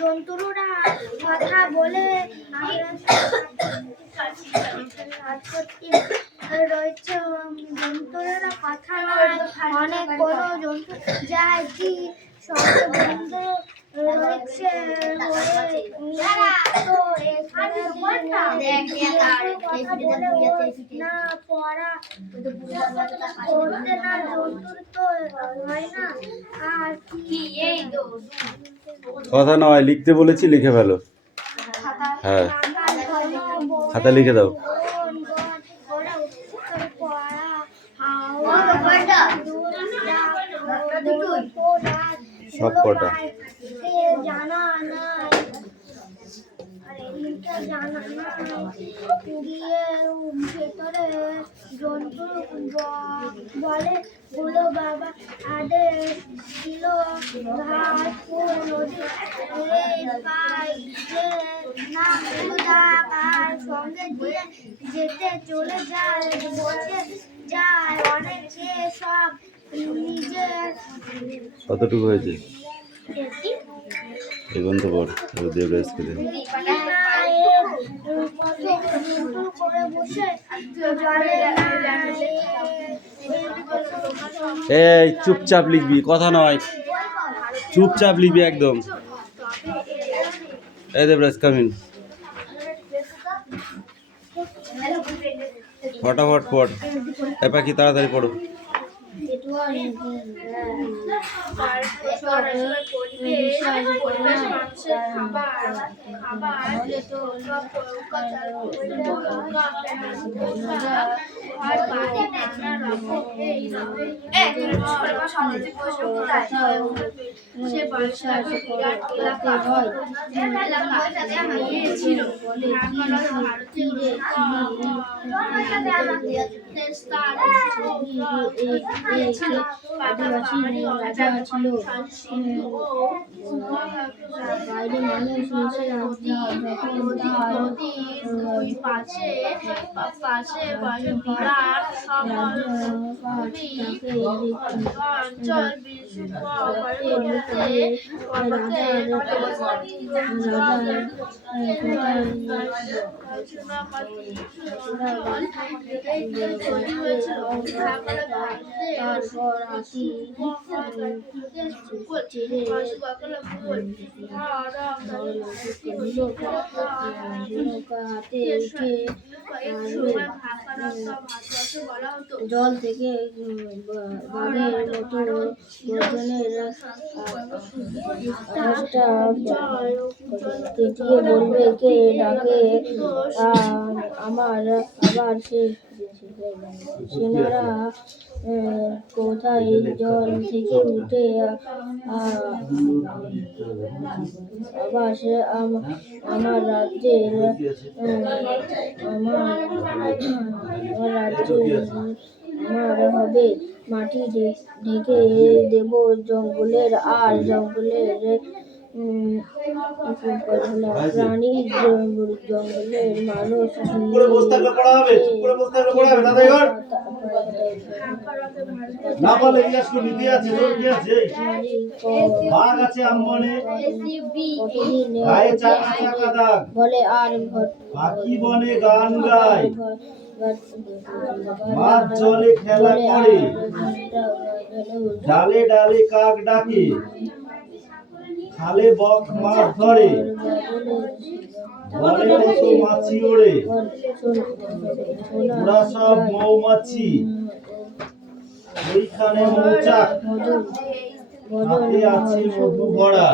জন্তুরা কথা বলে রয়েছে, জন্তুরা কথা নয়, অনেক কোনো জন্তু যায় কি শব্দ রয়েছে না পড়া করতে না জন্তুর তো হয় না। আর কি কথা নয়, লিখতে বলেছি, লিখে ফেলো। হ্যাঁ, খাতা লিখে দাও। সব কটা জানা গিয়ে ভেতরে জন্তু বলে গুলো বাবা আদেশ ছিল ঘাট নদী পাই যে না আর সঙ্গে দিয়ে যেতে চলে যায়, বসে যায় অনেক সব নিজের। কতটুকু হয়েছে এখন তো বড় দিয়ে ব্রেস করে এই চুপচাপ লিখবি, কথা নয়, চুপচাপ লিখবি একদম। এই দে ব্রেস কামিং, ফটাফট পড়। এ পাখি তাড়াতাড়ি পড়ো। আদিবাসী রাজা ছিল, বাইরে মানুষ এসে দুই পাশে বিরাট অঞ্চল তারপর হাতি ছেড়ে হাতে উঠে জল থেকে বাঘের মতো গর্জনের আওয়াজটা কেটিয়ে বলবে, কে ডাকে আমার আবার সে সেনারা কোথায় জল থেকে উঠে আবার সে আমার রাজ্যের আমার হবে মাটি ঢেকে দেব জঙ্গলের আর জঙ্গলের প্রাণী জঙ্গলের মানুষ বলে আর পাখি বনে গান গায়, মাছ জলে খেলা করে, ডালে ডালে কাক ডাকে, খালে বক মাছ ধরে, বলে কত মাছি ওড়ে, ওরা সব মৌমাছি, ওইখানে মৌচাক, হাতে আছে মধু ভরা।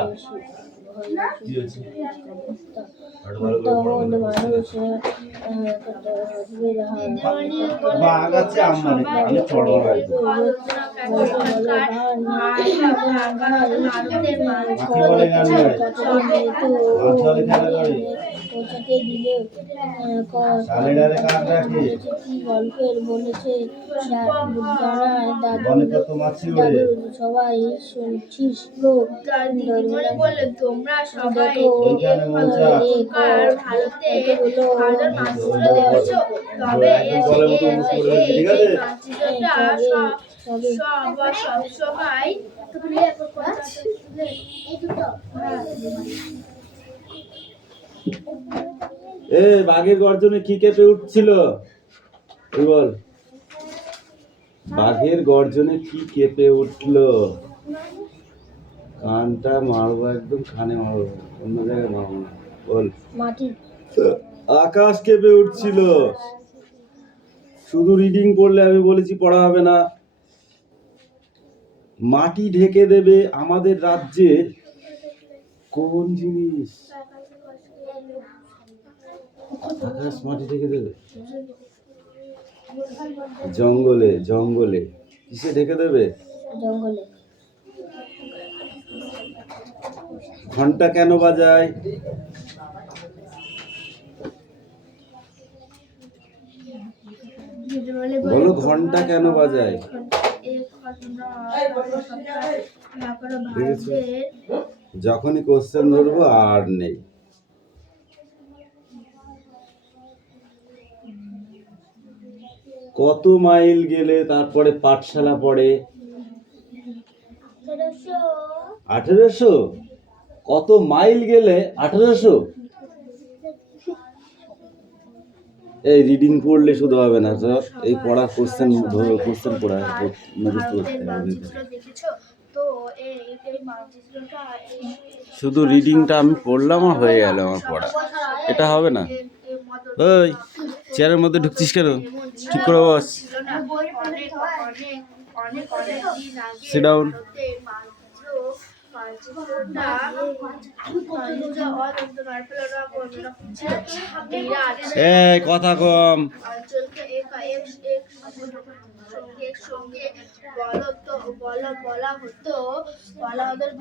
বাঘ আছে আমমানে গল্পের বলেছে সবাই শুনছিস লোক, বলে তোমরা সবাই সব সময় এ বাঘের গর্জনে কি কেঁপে উঠছিল তুই বল? বাঘের গর্জনে কি কেঁপে উঠল? কানটা মারবো, একদম কানে মারবো, অন্য জায়গায় মারবো না। বল। মাটি। আকাশ কেঁপে উঠছিল। শুধু রিডিং পড়লে আমি বলেছি পড়া হবে না। মাটি ঢেকে দেবে আমাদের রাজ্যের কোন জিনিস? আকাশ মাটি ঢেকে দেবে জঙ্গলে। জঙ্গলে কিসে ঢেকে দেবে? জঙ্গলে। ঘন্টা কেন বাজায়? বলো, ঘন্টা কেন বাজায়? যখনই কোশ্চেন ধরবো আর নেই। কত মাইল গেলে তারপরে পাঠশালা পড়ে? 1800। কত মাইল গেলে 1800? এই রিডিং পড়লে শুধু হবে না স্যার, এই পড়া কোশ্চেন পড়া মুখস্থ করতে হবে। শুধু রিডিংটা আমি পড়লাম আর হয়ে গেল আমার পড়া, এটা হবে না। ওই চেয়ারের মধ্যে ঢুকছিস কেন? ঠিক করে বস। Sit down. এই কথা কম। ভারতের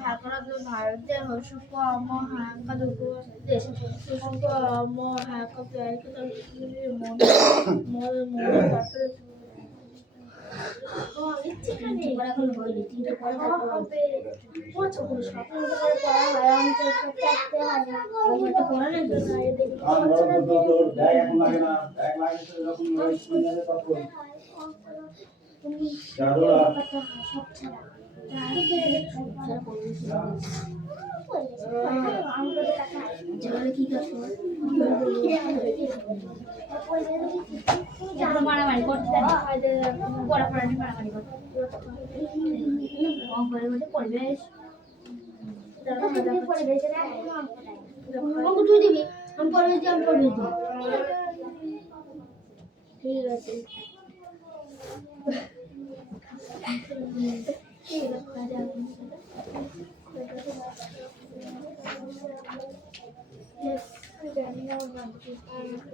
মারামারি করতে পরিবেশ ঠিক আছে।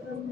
যখন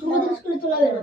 তোমাদের স্কুলে তোলাবে না?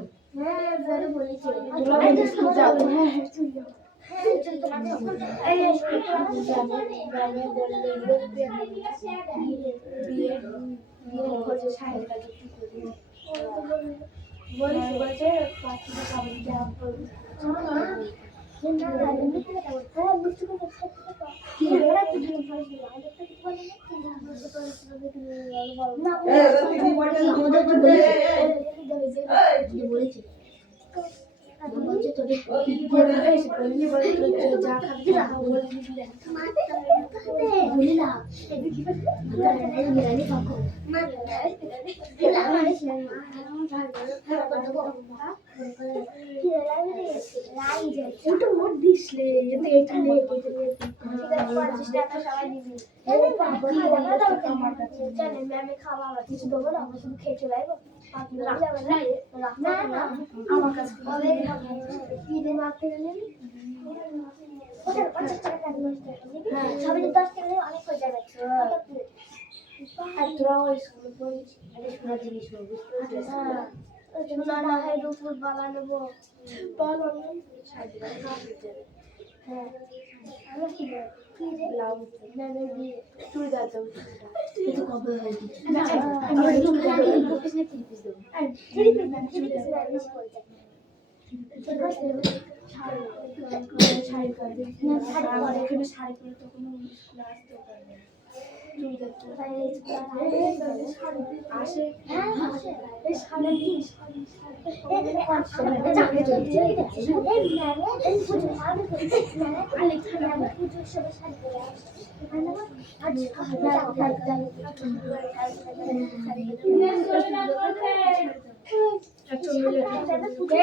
কিছু দেবো না, আমরা শুধু খেয়ে চলে আসবো। আমার কাছে সবাই 10 টাকা অনেক হয়ে যাবে। আর তোরা ওই স্কুলে পড়িস জিনিস না না হয় দুপুর বাবা নেবো হ্যাঁ আমি কি ব্লাউজ ম্যামের দিয়ে চুড়িদার দেবো কিন্তু কবে হয়ে গেছে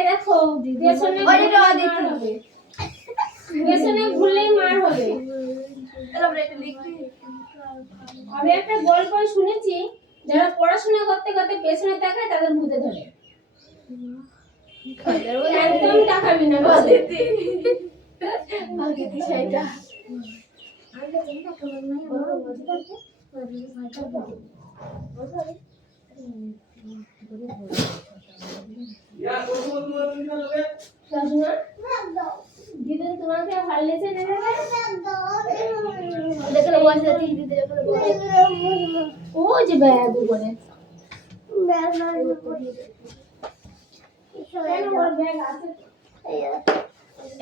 দেখো পেছনে ঘুরলেই মার হবে। আমি একটা গল্প শুনেছি, যারা পড়াশোনা করতে করতে পেছনে তাকায় তাদের ভূতে ধরে। একদম তাকাবি না সেটা দিদি তোমাকে ভালো লেগেছে ও যে ব্যাগ উপরে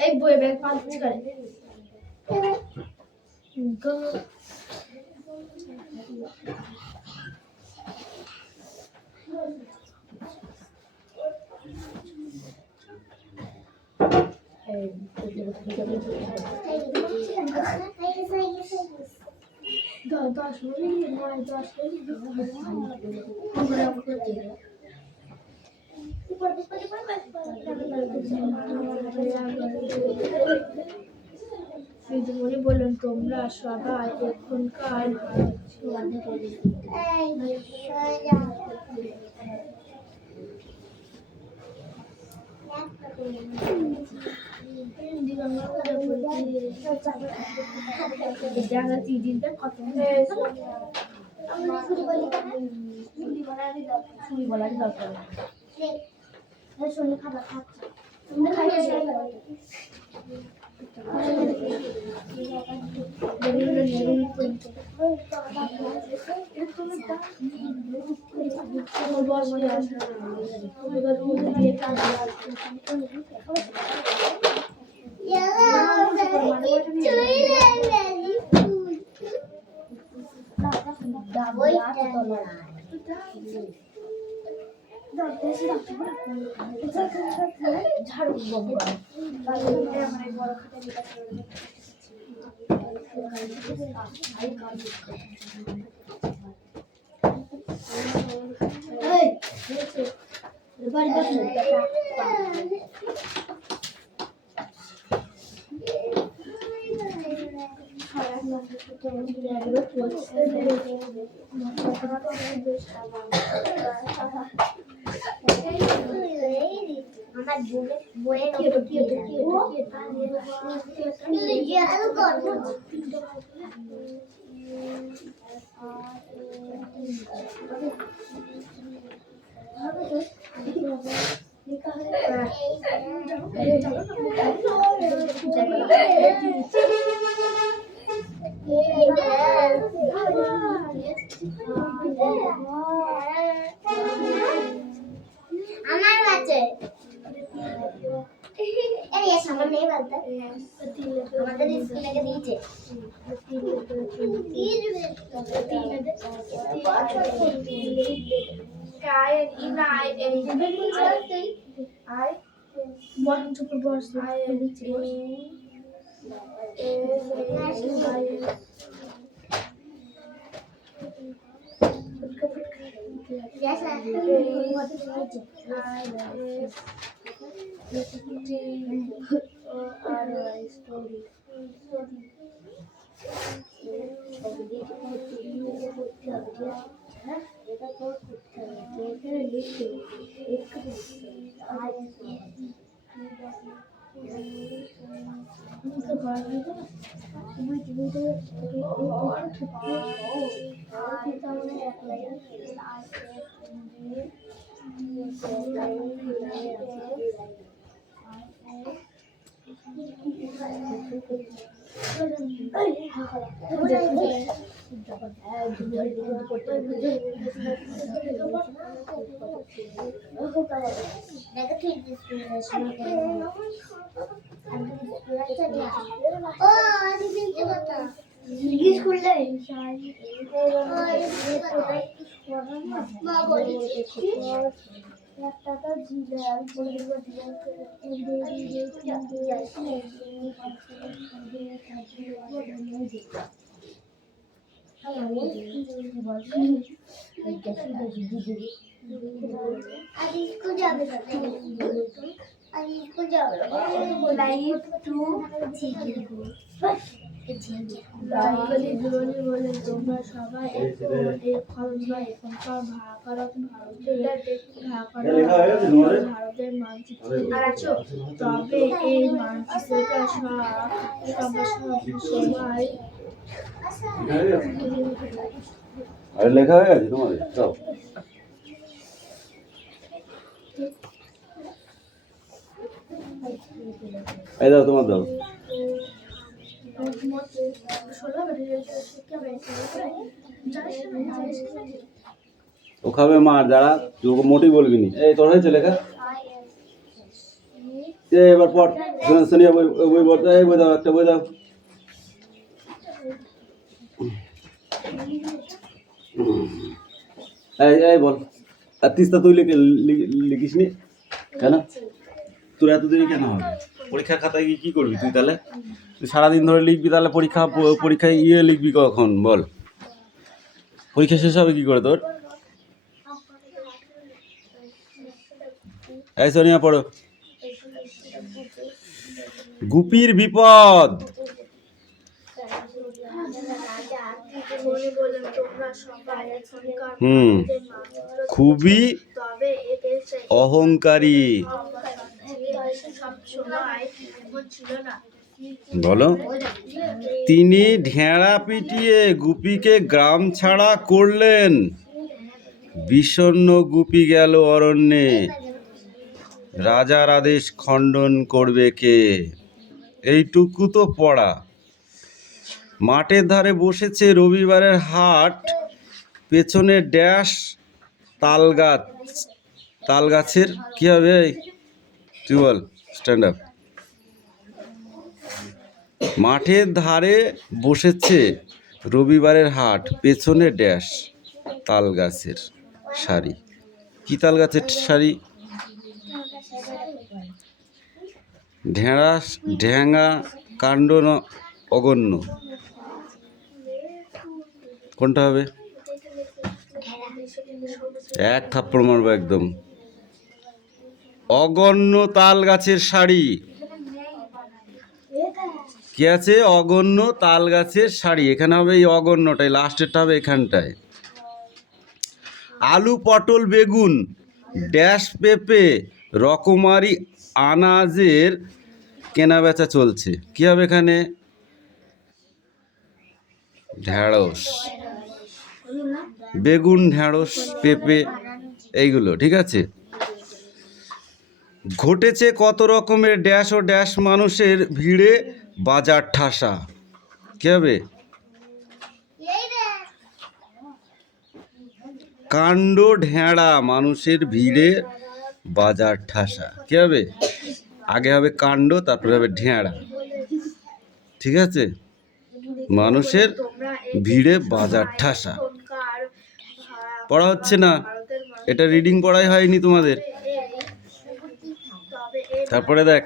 এই বই ব্যাগ পাঁচ করে দিদিমণি বললেন তোমরা সবাই এখনকার খাবার খাচ্ছে ঝাড়ু বড় আমার বইয়ের আমার বাচ্চা এই সামনে নেই বলতে আমাদের স্কুল থেকে দিয়েছে তোমরা সবাই ভারতের মানচিত্রে আছো, তবে এই মানচিত্রটা সবাই আর লেখা হয়ে গেছে তোমাদের সব? এই দাও তোমার দাও। ও খাবে মার যারা তোকে মোটেই বলবি নি। এই তোর হয়েছে লেখা? এবার পর সোনিয়া বই পড়তে, এই বই দাও, একটা বই দাও। এই বল, আর তিস্তা তুই লিখিস নি কেন? তোর এত দেরি কেন হবে? পরীক্ষার খাতায় গিয়ে কী করবি তুই তাহলে? তুই সারাদিন ধরে লিখবি, তাহলে পরীক্ষায় লিখবি কখন বল? পরীক্ষা শেষ হবে কি করে তোর? এই সোনিয়া পড়ো। গুপির বিপদ। খুবই অহংকারী। বলো। তিনি ঢেঁড়া পিটিয়ে গুপিকে গ্রাম ছাড়া করলেন। বিষণ্ণ গুপি গেল অরণ্যে। রাজার আদেশ খণ্ডন করবে কে? এইটুকু তো পড়া। মাঠের ধারে বসেছে রবিবারের হাট। পেছনে ড্যাশ তালগাছ। তালগাছের কি হবে? তুই বল, স্ট্যান্ড আপ। মাঠের ধারে বসেছে রবিবারের হাট। পেছনে ড্যাশ তালগাছের সারি। কি তালগাছের সারি? ঢেঙা কাণ্ড অগণ্য। কোনটা হবে? এক থাপ্পড় মারবো একদম। অগণ্য তাল গাছের সারি। কি আছে? অগণ্য তাল গাছের সারি। এখানে হবে এই অগণ্যটাই, লাস্টেরটা হবে এখানটায়। আলু পটল বেগুন ড্যাশ পেঁপে রকমারি আনাজের কেনা বেচা চলছে। কি হবে এখানে? ঢেঁড়স, বেগুন, ঢেঁড়স, পেঁপে, এইগুলো ঠিক আছে। ঘটেছে কত রকমের ড্যাশ ও ড্যাশ মানুষের ভিড়ে বাজার ঠাসা। কি হবে? কাণ্ড ঢেঁড়া মানুষের ভিড়ে বাজার ঠাসা। কি হবে? আগে হবে কাণ্ড, তারপরে হবে ঢেঁড়া। ঠিক আছে? মানুষের ভিড়ে বাজার ঠাসা। পড়া হচ্ছে না, এটা রিডিং পড়াই হয়নি তোমাদের। তারপরে দেখ,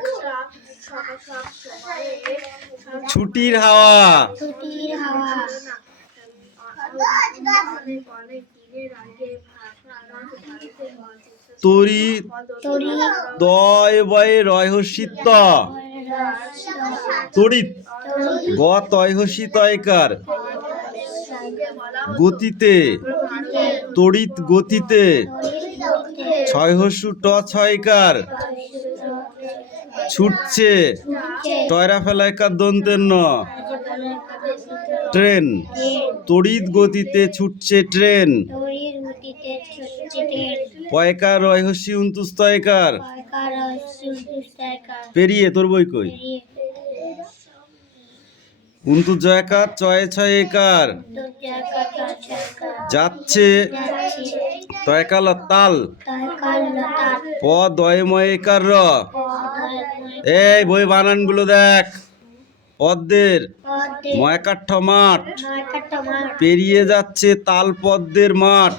ছুটির হাওয়া। তরি দয় বয়ে রয়হসিত। তড়িৎ গ তয়হসি তয়কার। গতিতে তড়িৎ গতিতে। ছয়হসু ট ছয়কার। ছুটছে টয়রা ফেলাইকার দন্তের ন। ট্রেন তড়িৎ গতিতে ছুটছে ট্রেন। পয়কার রয়হসি উন্তুস্তয়কার। পেরিয়ে, তোর বই কই? উন্তুস জয়কার চয়ে ছয় একার। যাচ্ছে তয়কাল তাল। প দয়ময় একার র। এই বই বানানগুলো দেখ। পদ্মের ময়কাঠ্য মাঠ। পেরিয়ে যাচ্ছে তাল পদ্মের মাঠ।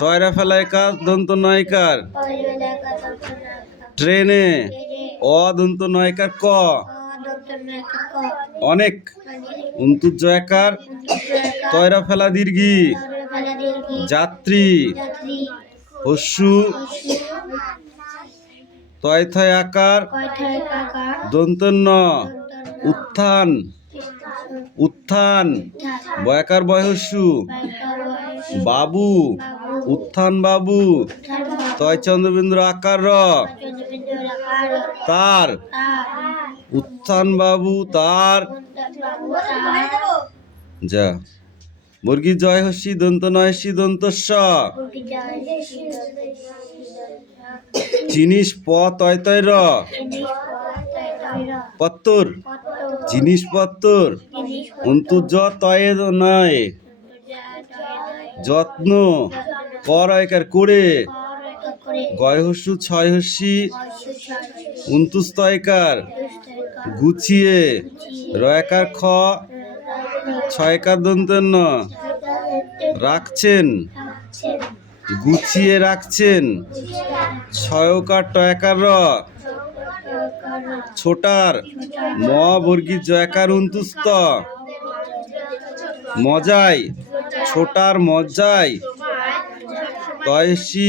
টয়রা ফেলাইকার দন্ত নয়কার। ট্রেনে অদন্ত নয়কার ক। অনেক উন্তুস জয়কার তয়রা ফেলা দীর্ঘি। যাত্রী হস্যু তয় থয় আকার দন্তন্য। উত্থান উত্থান বয়কার বয়স্যু। বাবু উত্থান বাবু তয় চন্দ্রবিন্দু আকার র। তার উত্থান বাবু তার। যা বর্গী জয় হস্যি দন্ত নয়সি দন্ত স। জিনিস প তয় তয় র। পত্তর জিনিসপত্তর। অন্তুজ তয়ে নয়। যত্ন করয়কার করে। গয়হস্যু ছয় হস্যি উন্তুস্তয়কার। গুছিয়ে রয়কার খ ছয়কার দন্তের ন। রাখছেন গুছিয়ে রাখছেন ছয়কার টয়কার র। ছোটার ম বর্গী জয়কার উন্তুস্ত। মজায়, ছোটার মজায়, তয়সী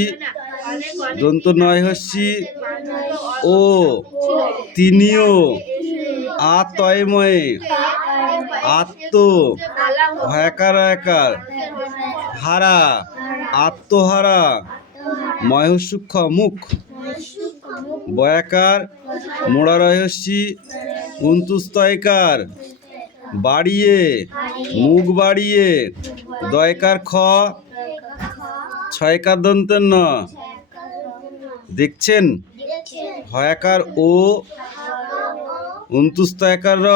দন্ত নয় হস্যি ও তিনিও আতয়ময়ে আত্ম ভয়াকার একার হারা আত্মহারা ময়সূক্ষ মুখ বয়াকার মোড়া রহস্যি উন্তুস্তয়কার বাড়িয়ে মুখ বাড়িয়ে দয়কার খ ছয়কার দন্তের ন দেখছেন হয়াকার ও উন্তুস্তয়কার র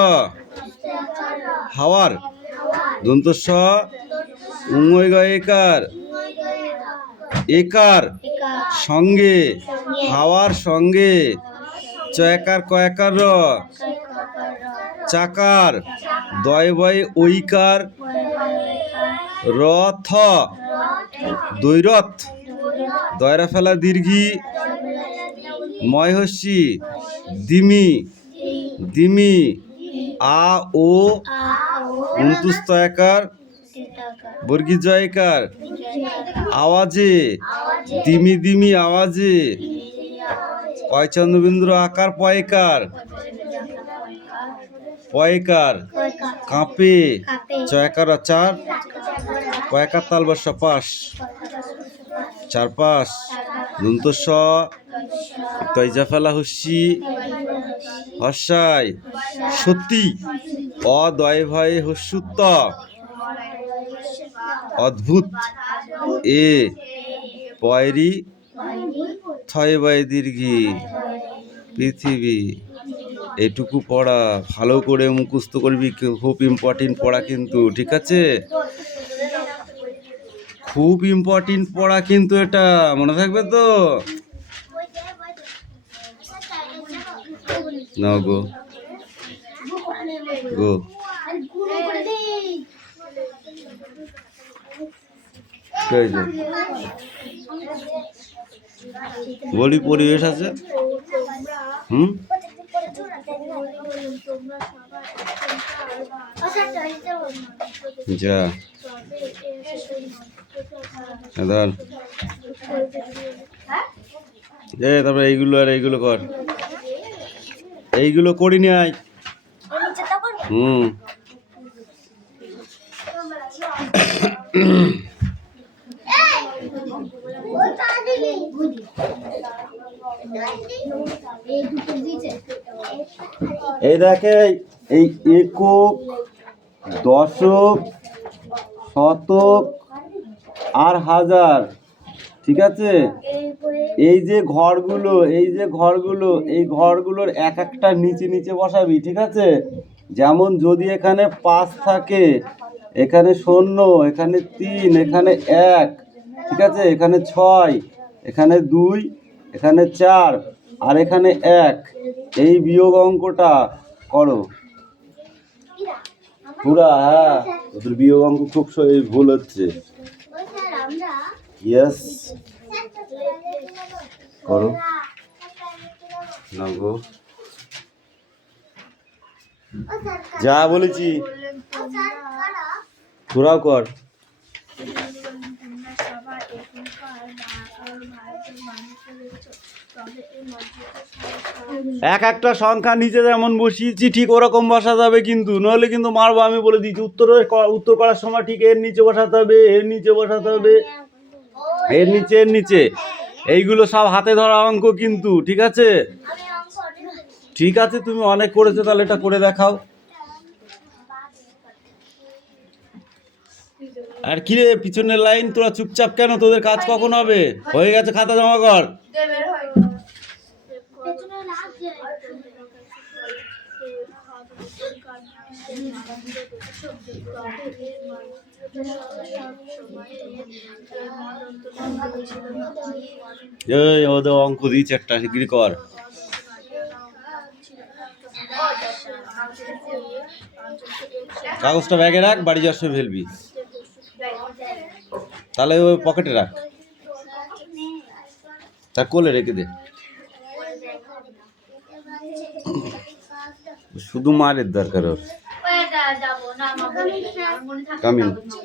হাওয়ার দন্ত স উময় গয়কার একার সঙ্গে হাওয়ার সঙ্গে চয়কার কয়কার র চাকার দয় বয় ঐকার রথ দৈরথ দয়রা ফেলা দীর্ঘি ময়হস্যি দিমি দিমি আ ও উন্তুস্তয়কার বর্গী জয়কার আওয়াজে দিমি দিমি আওয়াজে কয় চন্দ্রবিন্দু আকার পয়কার পয়কার কাঁপে চয়কার চার কয়কার তাল বর্ষা পাশ চারপাশ দন্ত স তৈজা ফেলা হস্যি হর্ষায় সত্যি অদয় ভয়ে হস্যুত্ত অদ্ভুত এ পয়রি থয় বয় দীর্ঘি পৃথিবী। এটুকু পড়া ভালো করে মুখস্থ করবি, খুব ইম্পর্টেন্ট পড়া কিন্তু, ঠিক আছে? খুব ইম্পর্টেন্ট পড়া কিন্তু, এটা মনে থাকবে তো? না গো গো বলি পরিবেশ আছে। যা তারপরে এইগুলো আর এইগুলো কর, এইগুলো করিনি আয়। এই দেখে, এই একক, দশক, শতক আর হাজার, ঠিক আছে? এই যে ঘরগুলো, এই যে ঘরগুলো, এই ঘরগুলোর এক একটা নিচে নিচে বসাবি, ঠিক আছে? যেমন যদি এখানে 5 থাকে, এখানে 0, এখানে 3, এখানে 1, ঠিক আছে? এখানে 6, এখানে 2, এখানে 4 আর এখানে 1। এই বিয়োগ অঙ্কটা করো পুরা। হ্যাঁ, ওদের বিয়োগ অঙ্ক খুব ভুল হচ্ছে। ইয়েস, করো না গো, যা বলেছি তোরাও কর। এক একটা সংখ্যা নিচে যেমন বসিয়েছি ঠিক ওরকম বসাতে হবে কিন্তু, নইলে কিন্তু মারবো। আমি বলে দিচ্ছি, উত্তর করার সময় ঠিক এর নিচে বসাতে হবে, এর নিচে বসাতে হবে, এর নিচে, এর নিচে। এইগুলো সব হাতে ধরা অঙ্ক কিন্তু, ঠিক আছে? ঠিক আছে, তুমি অনেক করেছো, তাহলে এটা করে দেখাও। আর কি রে, পিছনের লাইন, তোরা চুপচাপ কেন? তোদের কাজ কখন হবে? হয়ে গেছে, খাতা জমা কর। ওদের অঙ্ক দিয়েছে একটা, শিগগিরি কর। কাগজটা ব্যাগে রাখ, বাড়ি যাওয়ার সময় ফেলবি, তাহলে ওই পকেটে রাখ, তা কোলে রেখে দে। শুধু মারের দরকার ওর। হ্যাঁ যাবো না মা বলে গেছে, আমার মনে থাকে Come in. যাবো না।